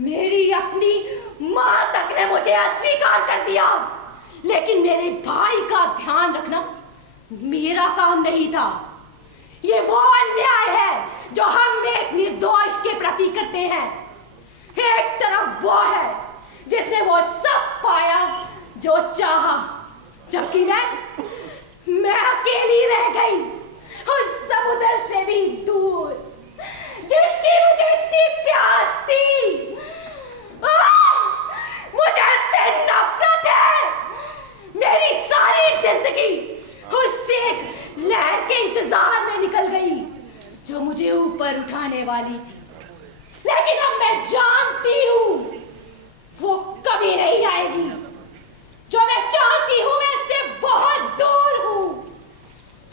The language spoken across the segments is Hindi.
मेरी अपनी माँ तक ने मुझे अस्वीकार कर दिया, लेकिन मेरे भाई का ध्यान रखना मेरा काम नहीं था। ये वो अन्याय है जो हम एक निर्दोष के प्रति करते हैं। एक तरफ वो है जिसने वो सब पाया जो चाहा, जबकि मैं अकेली रह गई उस समुद्र से भी दूर जिसकी मुझे इतनी प्यास थी। मुझे उससे नफरत है। मेरी सारी जिंदगी उससे एक लहर के इंतजार में निकल गई जो मुझे ऊपर उठाने वाली थी, लेकिन अब मैं जानती हूँ वो कभी नहीं आएगी। जो मैं चाहती हूँ मैं उससे बहुत दूर हूँ।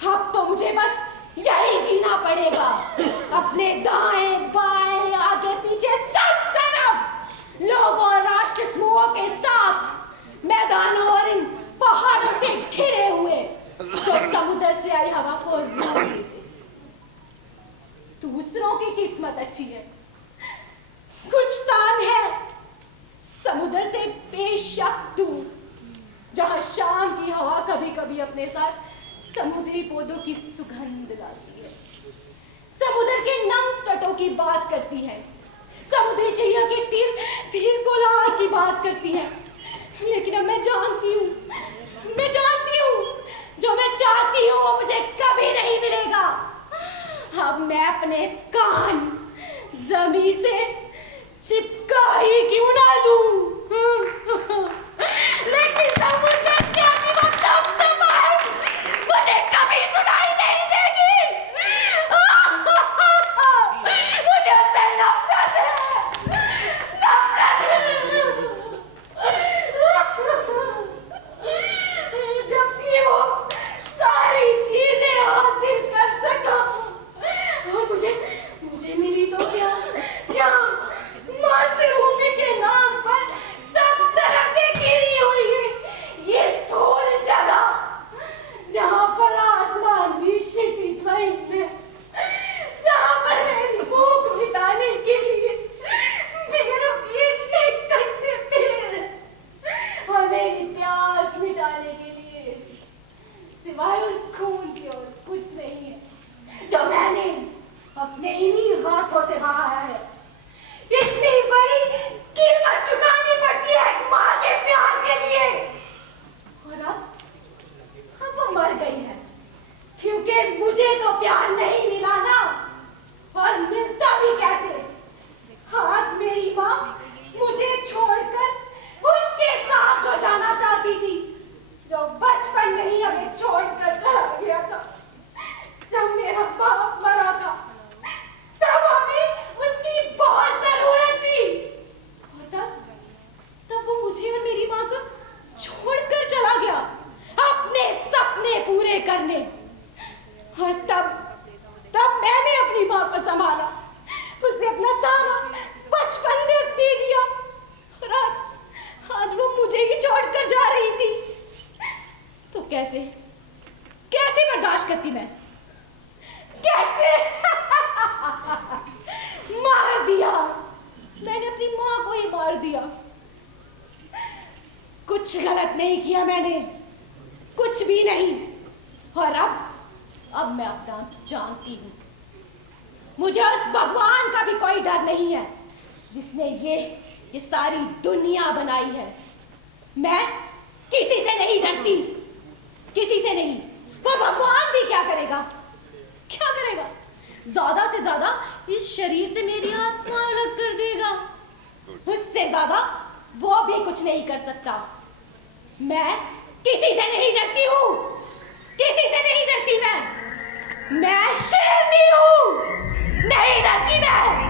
अब तो मुझे बस यही जीना पड़ेगा, अपने दाएं बाएं आगे पीछे सब तरफ लोगों और राष्ट्र समूहों के साथ मैदानों और इन पहाड़ों से घिरे हुए जो समुद्र से आई हवा को रोक देते। दूसरों की किस्मत अच्छी है, कुछ स्थान है समुद्र से बेशक दूर जहां शाम की हवा कभी कभी अपने साथ समुद्री पौधों की सुगंध लाती है, समुद्र के नम तटों की बात करती है, समुद्री चिड़िया के तीर कोलाहल की बात करती है। लेकिन अब मैं जानती हूँ जो मैं चाहती हूँ वो मुझे कभी नहीं मिलेगा। अब मैं अपने कान जमीन से चिपका ही क्यों ना लूं। लेकिन समुद्र की आती वो दमदमाहट मुझे कभी सुनाई नहीं देगी। मुझे उससे नफरत है, जबकि वो सारी चीजें हासिल कर सका और मुझे मिली तो क्या मातृभूमि के नाम पर सब तरफ से घिरी हुई है ये स्थूल जगह, जहाँ पर आसमान भी क्षितिज वहीं है, जहाँ पर मेरी भूख मिटाने के लिए पेड़ों की कटते पेड़ और मेरी प्यास मिटाने के लिए सिवाय उस खून के और कुछ नहीं है जो मैंने अपने इन्हीं हाथों से बहाया है। इतनी बड़ी कीमत चुकानी पड़ती है एक माँ के प्यार के लिए, और अब वो मर गई है क्योंकि मुझे तो प्यार नहीं मिला ना, और मिलता भी कैसे। आज मेरी माँ मुझे छोड़कर उसके साथ जो जाना चाहती थी, जो बचपन में ही हमें छोड़कर चला गया था। जब मेरा बाप मरा था तब हमें उसकी बहुत जरूरत थी, और तब वो मुझे और मेरी माँ को छोड़कर चला गया अपने सपने पूरे करने। और तब मैंने अपनी माँ को संभाला, उसे अपना सारा बचपन दे दिया, और आज वो मुझे ही छोड़कर जा रही थी। तो कैसे बर्दाश्त करती मैं, कैसे मार दिया मैंने, अपनी माँ को ही मार दिया। कुछ गलत नहीं किया मैंने, कुछ भी नहीं। और अब मैं अपना जानती हूँ, मुझे उस भगवान का भी कोई डर नहीं है जिसने ये सारी दुनिया बनाई है। मैं किसी से नहीं डरती, किसी से नहीं। वो भगवान भी क्या करेगा, ज्यादा से ज्यादा इस शरीर से मेरी आत्मा अलग कर देगा, उससे ज्यादा वो भी कुछ नहीं कर सकता। मैं किसी से नहीं डरती हूँ, किसी से नहीं डरती। मैं शेरनी हूँ, नहीं डरती मैं।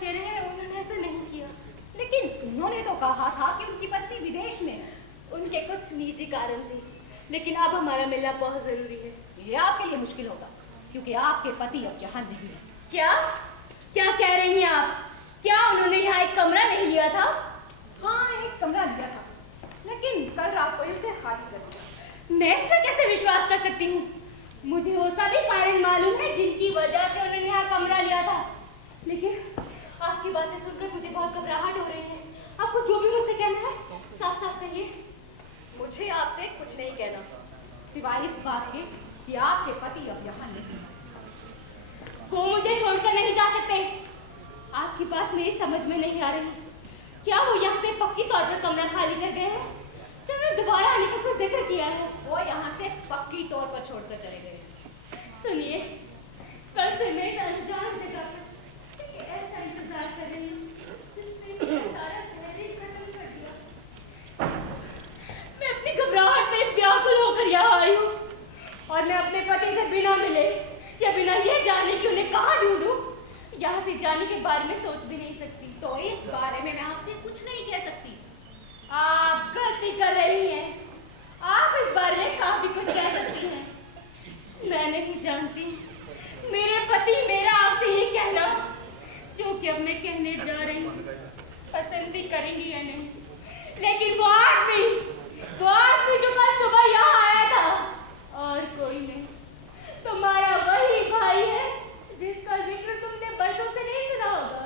चेहरे हैं, उन्होंने ऐसा नहीं किया। लेकिन उन्होंने तो कहा था कि उनकी पत्नी विदेश में है। उनके कुछ निजी कारण थे, लेकिन अब हमारा मिलना बहुत जरूरी है। ये आपके लिए मुश्किल होगा क्योंकि आपके पति अब यहाँ नहीं है। क्या क्या कह रही हैं आप? क्या उन्होंने यहाँ एक कमरा नहीं लिया था? हाँ, एक कमरा लिया था, लेकिन कल रात को इसे खाली कर दिया। मैं इस पर कैसे विश्वास कर सकती हूँ? मुझे वो सभी कारण मालूम है जिनकी वजह से उन्होंने यहाँ कमरा लिया था, लेकिन आपकी बातें सुनकर मुझे बहुत घबराहट हो रही है। आपको जो भी मुझसे कहना है साफ साफ कहिए। मुझे आपसे कुछ नहीं कहना सिवाय इस बात के कि आपके पति अब यहाँ नहीं है। वो मुझे छोड़कर नहीं जा सकते। आपकी बात मेरी समझ में नहीं आ रही। क्या वो यहाँ से पक्की तौर पर कमरा खाली कर गए हैं? जब मैं दोबारा आने का कुछ जिक्र किया है। वो यहाँ से पक्की तौर पर छोड़कर चले गए। सुनिए, कल से मैं इस अनजान जगह पर एक ऐसा इंतजार कर रही हूँ जिसने मेरा सारा धैर्य खत्म कर दिया। मैं अपनी घबराहट से व्याकुल होकर यहाँ आई हूँ और मैं अपने पति से बिना मिले या बिना ये जाने कि उन्हें कहाँ ढूंढूं, यहाँ से जाने के बारे में सोच भी नहीं सकती। तो इस बारे में मैं आपसे कुछ नहीं कह सकती। आप गलती कर रही हैं। आप इस बारे में काफी कुछ कह सकती हैं। मैं नहीं जानती मेरे पति मेरा आपसे ये कहना जो कि अब मैं कहने जा रही हूँ पसंद भी करेंगी या नहीं, लेकिन वो आदमी जो कल सुबह यहाँ आया था और कोई नहीं, तुम्हारा वही भाई है जिसका जिक्र तुमने बरसों से नहीं सुना होगा।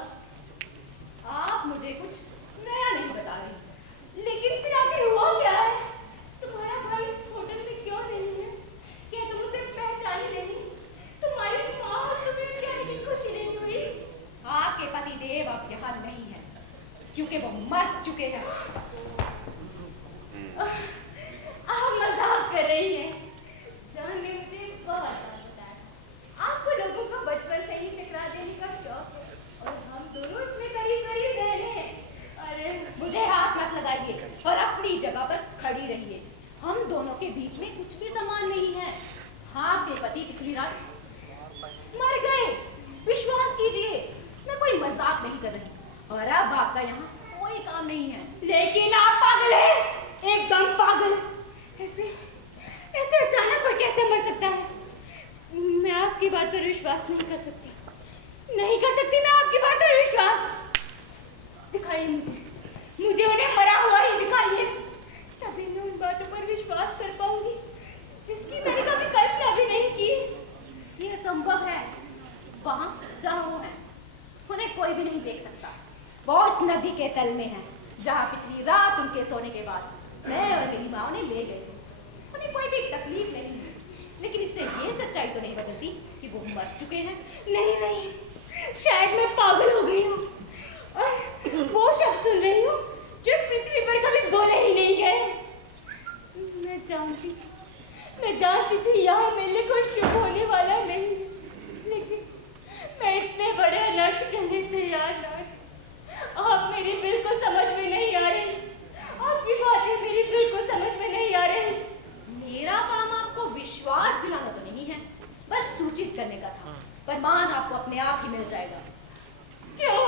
आप मुझे कुछ नया नहीं बता रही। लेकिन फिर आखिर हुआ क्या है? तुम्हारा भाई होटल में क्यों नहीं है? क्या तुम उसे पहचानी नहीं? तुम्हारी माँ और तुम्हें क्या की खुशी नहीं हुई? आपके पति देव अब यहाँ नहीं है क्योंकि वो मर चुके हैं। आप मजाक कर रही हैं। जानने मुझे बहुत आता है। आपको लोगों को बचपन से ही चकरा देने का शौक है और हम दोनों इसमें करीब करीब रह रहे हैं। अरे मुझे हाथ मत लगाइए और अपनी जगह पर खड़ी रहिए। हम दोनों के बीच में कुछ भी समान नहीं है। आपके पति पिछली रात मर गए। विश्वास कीजिए, मैं कोई मजाक नहीं कर रही और अब आपका यहाँ कोई काम नहीं है। लेकिन आप पागल हैं, एकदम पागल। ऐसे अचानक कोई कैसे मर सकता है? मैं आपकी बात पर विश्वास नहीं कर सकती। नहीं कर सकती मैं आपकी बात पर विश्वास। दिखाइए मुझे उन्हें मरा हुआ ही दिखाइए, तभी मैं उन बातों पर विश्वास कर पाऊंगी जिसकी मैंने कभी कल्पना भी नहीं की। ये संभव है। वहां जहाँ वो है उन्हें कोई भी नहीं देख सकता। वो उस नदी के तल में है जहाँ पिछली रात उनके सोने के बाद मैं और मेरी माँ उन्हें ले गए थे। उन्हें कोई भी तकलीफ नहीं है, लेकिन इससे ये सच्चाई तो नहीं बदलती कि वो मर चुके हैं। नहीं, शायद मैं पागल हो गई हूँ और वो शब्द सुन रही हूँ जो पृथ्वी पर कभी बोले ही नहीं गए। मैं जानती थी यहाँ मेरे लिए कुछ शुभ होने वाला नहीं, लेकिन मैं इतने बड़े अनर्थ के लिए तैयार ना। आप मेरी बिल्कुल समझ में नहीं आ रही। आपकी बातें मेरी बिल्कुल समझ में नहीं आ रही। मेरा काम आपको विश्वास दिलाना तो नहीं है, बस सूचित करने का था। प्रमाण आपको अपने आप ही मिल जाएगा। क्यों?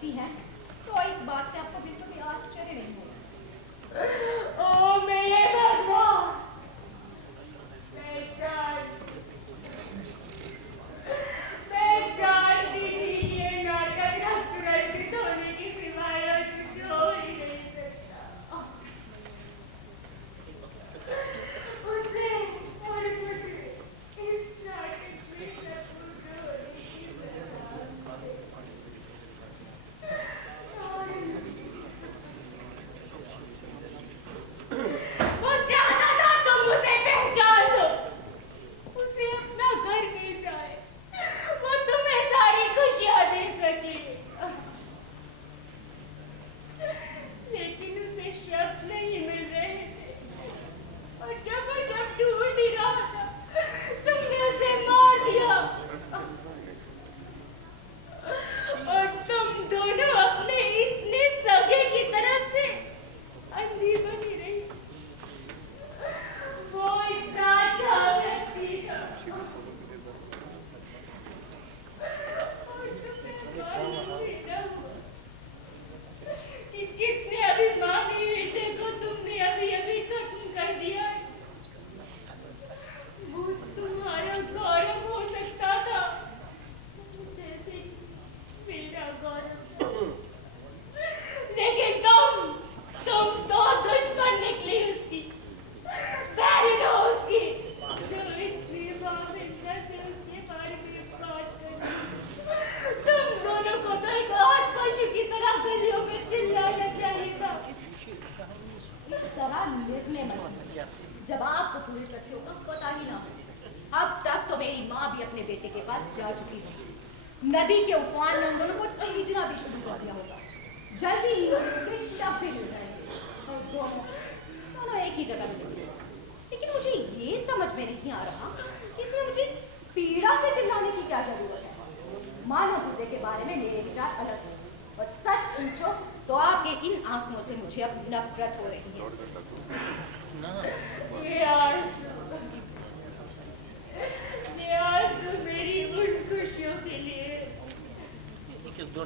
समझती हैं तो इस बात से आपको बिल्कुल भी आश्चर्य नहीं होगा। ओ मेरे भगवान, मैं जानती थी ये नाटक रंजित होने के सिवाय और कुछ हो ही नहीं सकता। उसे और मुझे इस नाटक में सपूत होने की जरूरत है। वो चाहता था तुम उसे पहचान लो, उसे अपना घर मिल जाए, वो तुम्हें सारी खुशियां दे सके। लेकिन उसे शब्द नहीं मिल रहे थे, और जब वो शब्द ढूंढ ही रहा था, तुमने उसे मार दिया। और तुम दोनों अपने इतने सगे की तरफ से अंधी बनी रही। वो इतना अच्छा व्यक्ति था, और तुम्हें मालूम भी न हुआ कि कितने अभिमानी रिश्ते को तुमने अभी अभी खत्म कर दिया है। वो तुम्हारा गौरव हो सकता था, जैसे कि मेरा गौरव। लेकिन तुम तो दुश्मन निकली उसकी, बैरी हो उसकी, जो इतनी बाविंदा से उसके बारे में बात कर। तुम दोनों को तो एक और पशु की तरह गलियों में चिल्लाना चाहिए था। इस तरह निर्णय मत जब आपको पूरी तथ्यों का पता ही ना हो। अब तक तो मेरी माँ भी अपने बेटे के पास जा चुकी है। नदी के उफान ने उन दोनों को चीजना भी शुरू कर दिया होगा। जल्दी ही उनके शव भी मिल जाएंगे और दोनों एक ही जगह मिलेंगे। लेकिन मुझे ये समझ में नहीं आ रहा कि इसमें मुझे पीड़ा से चिल्लाने की क्या जरूरत है। मानव हृदय के बारे में मेरे विचार अलग हैं, और सच पूछो तो आपके इन आंसुओं से मुझे अब नफरत हो रही है। ये आंसू मेरी उन खुशियों के लिए जो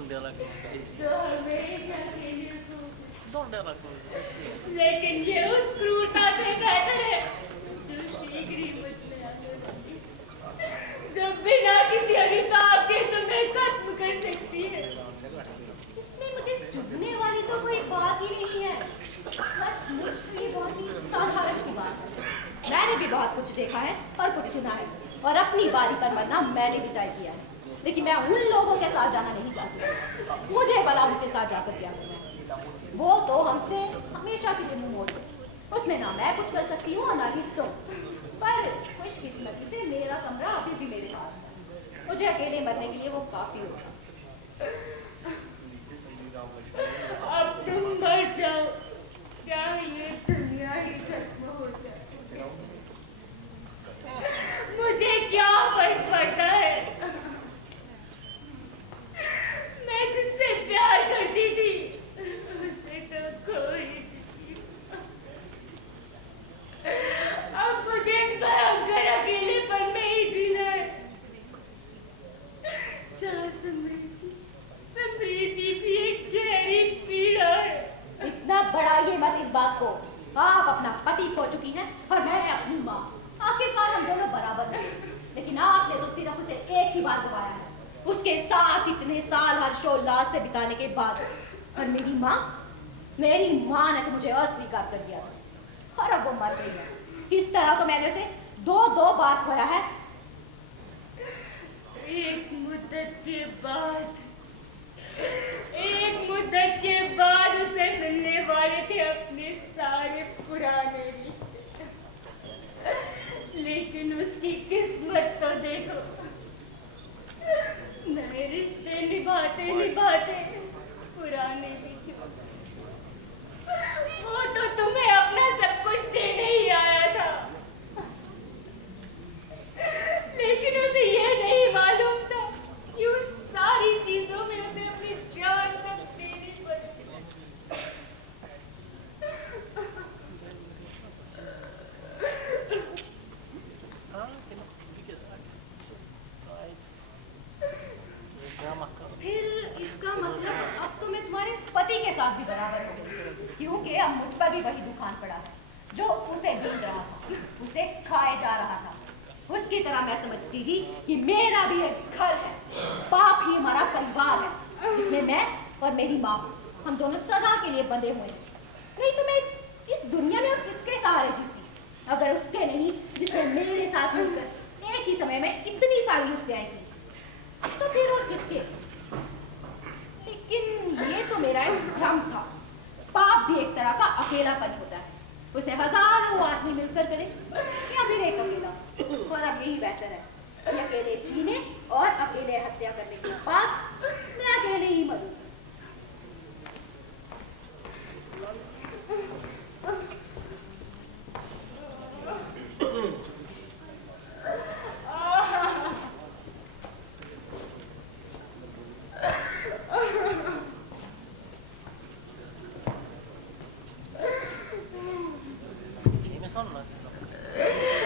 हमेशा के लिए लेकिन ये उस क्रूरता से बेहतर है जो शीघ्र ही मुझ में आने वाली, जो बिना किसी अभिशाप के तुम्हें खत्म कर सकती है। इसमें मुझे चुभने वाली तो कोई बात ही नहीं है। सचमुच ये बहुत ही साधारण सी बात है। मैंने भी बहुत कुछ देखा है और कुछ सुना है, और अपनी बारी पर मरना मैंने भी तय किया है। लेकिन मैं उन लोगों के साथ जाना नहीं चाहती। मुझे भला उनके साथ जाकर क्या करना है। वो तो हमसे हमेशा के लिए मुंह मोड़ गए। उसमें ना मैं कुछ कर सकती हूँ और ना ही तुम। पर खुशकिस्मती से मेरा कमरा अभी भी मेरे पास है। मुझे अकेले मरने के लिए वो काफी होगा। अब तुम मर जाओ, चाहे ये दुनिया ही खत्म हो जाए, मुझे क्या फर्क पड़ता है। मैं जिससे प्यार करती थी उसे तो खो ही चुकी हूँ। अब मुझे इस भयंकर अकेलेपन में ही जीना है, जहाँ समृद्धि भी एक गहरी पीड़ा है। इतना बढ़ाइए मत इस बात को। आप अपना पति खो चुकी हैं और मैं अपनी माँ। आखिरकार हम दोनों बराबर हैं। लेकिन आपने तो सिर्फ उसे एक ही बार गवाया है, उसके साथ इतने साल हर्षोल्लास से बिताने के बाद। और मेरी माँ ने तो मुझे अस्वीकार कर दिया था, और अब वो मर गई है। इस तरह तो मैंने उसे दो बार खोया है। एक मुद्दत के बाद उसे मिलने वाले थे अपने सारे पुराने रिश्ते, लेकिन उसकी किस्मत तो देखो, नए रिश्ते निभाते पुराने भी छोड़। वो तो तुम्हें अपना सब कुछ देने ही आया था, लेकिन उसे यह नहीं मालूम था कि उस सारी चीजों में उसे अपनी जान तक देनी पड़ती। फिर इसका मतलब अब तो मैं तुम्हारे पति के साथ भी बराबर हो गई, क्योंकि अब मुझ पर भी वही दुकान पड़ा है जो उसे बीत रहा था, उसे खाए जा रहा था। उसकी तरह मैं समझती थी कि मेरा भी एक घर है, पाप ही हमारा परिवार है, जिसमें मैं और मेरी माँ, हम दोनों सदा के लिए बंधे हुए हैं। नहीं तो मैं इस दुनिया में अब किसके सहारे जीती, अगर उसके नहीं जिसने मेरे साथ मिलकर एक ही समय में इतनी सारी हत्याएं की, तो फिर और किसके। लेकिन ये तो मेरा एक भ्रम था। पाप भी एक तरह का अकेलापन होता है, उसे हजारों आदमी मिलकर करे या फिर एक अकेला, और अब यही बेहतर है कि अकेले जीने और अकेले हत्या करने के बाद मैं अकेले ही मरूं।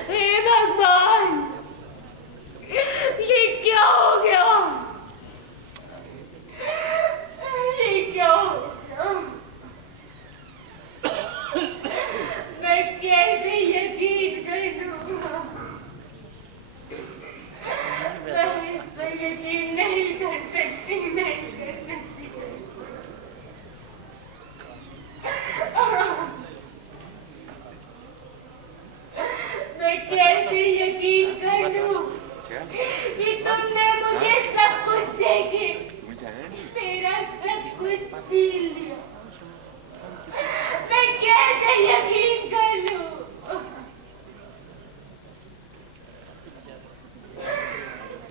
हे भगवान, ये क्या हो गया? ये क्या हो गया? मैं कैसे यकीन करूँगा? मैं इस पर यकीन नहीं कर सकती, नहीं कर सकती। मैं कैसे यकीन कर लूं कि तुमने मुझे सब कुछ देके मेरा सब कुछ छीन लिया? मैं कैसे यकीन कर लूं?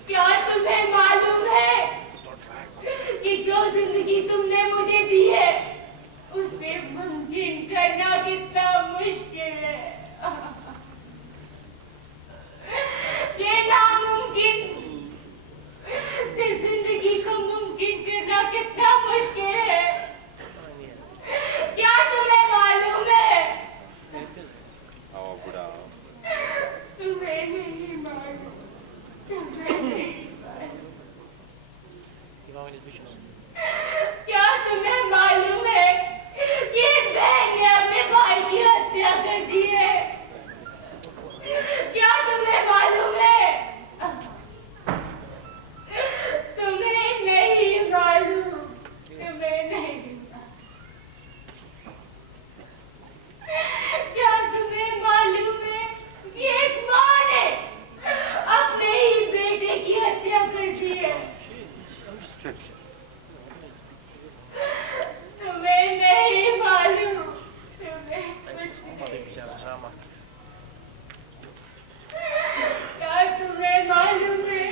क्या तुम्हें मालूम है कि जो जिंदगी तुमने मुझे दी है उसे मुमकिन करना कितना मुश्किल है? ये नामुमकिन से जिंदगी को मुमकिन करना कितना मुश्किल है। क्या तुम्हें मालूम है? तुम्हें नहीं मालूम, तुम्हें नहीं मालूम। क्या तुम्हें मालूम है कि इस बहन ने अपने भाई की हत्या कर दी है? क्या तुम्हें मालूम है? तुम्हें नहीं मालूम, तुम्हें नहीं मालूम। क्या तुम्हें मालूम है कि एक माँ ने अपने ही बेटे की हत्या कर दी है? तुम्हें नहीं मालूम, तुम्हें कुछ नहीं। क्या तुम्हें मालूम है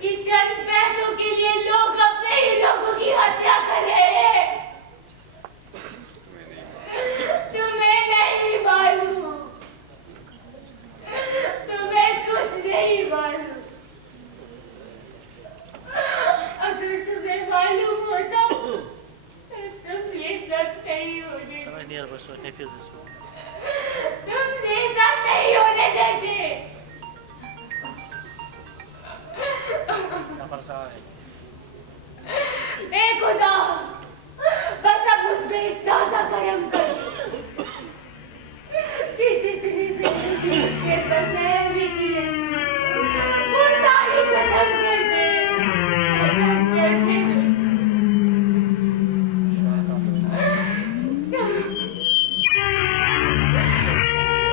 कि चंद पैसों के लिए लोग अपने ही लोगों की हत्या कर रहे हैं? तुम्हें नहीं मालूम, तुम्हें कुछ नहीं मालूम। अगर तुम्हें मालूम होता तो तुम ये सब नहीं होने, तुम ये सब नहीं होने देते। ए खुदा, बस अब मुझ पे इतना सा करम कर कि जितनी जिंदगी के बसेरी की है वो सारी खत्म कर दे, खत्म कर दे।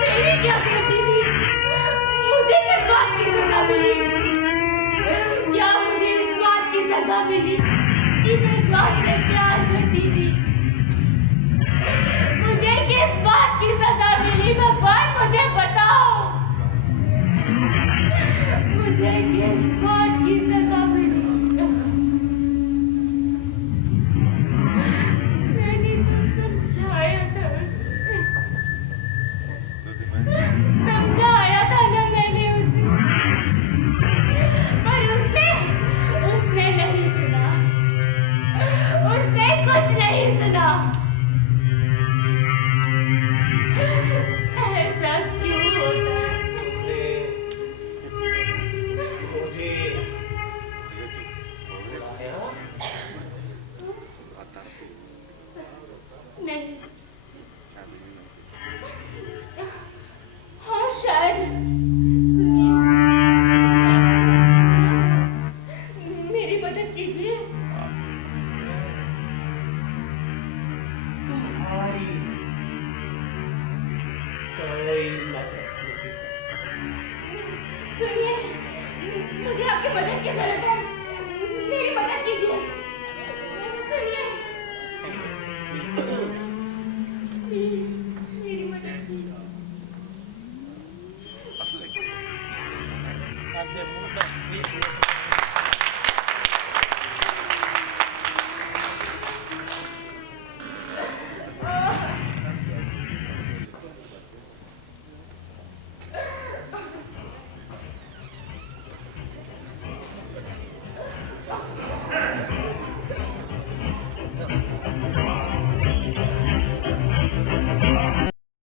मेरी क्या गलती थी? मुझे किस बात की सजा मिली? क्या मुझे इस बात की सजा मिली कि मैं जान से प्यार करती थी? मुझे किस बात की सजा मिली भगवान, मुझे बताओ। मुझे किस बात की सजा मिली? मैंने तो समझाया था उसे, समझाया था ना मैंने उसे, पर उसने नहीं सुना, उसने कुछ नहीं सुना। ऐसा क्यों होता है? मुझे जे मूर्त